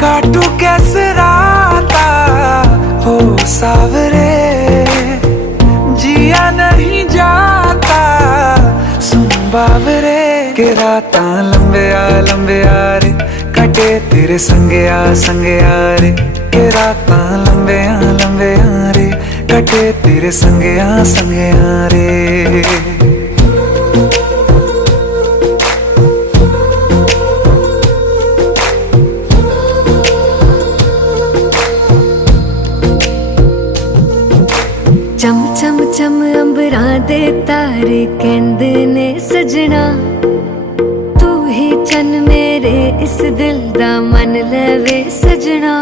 काटू कैसे राता हो सावरे, जिया नहीं जाता सुन बावरे। के राता लंबे आ रे, कटे तेरे संगे आ रे। के राता लंबे आ रे, कटे तेरे संगे आ रे। चम चम चम अंबरां दे तारे कहंदे ने सजना, तू ही चन मेरे इस दिल दा मन लवे सजना।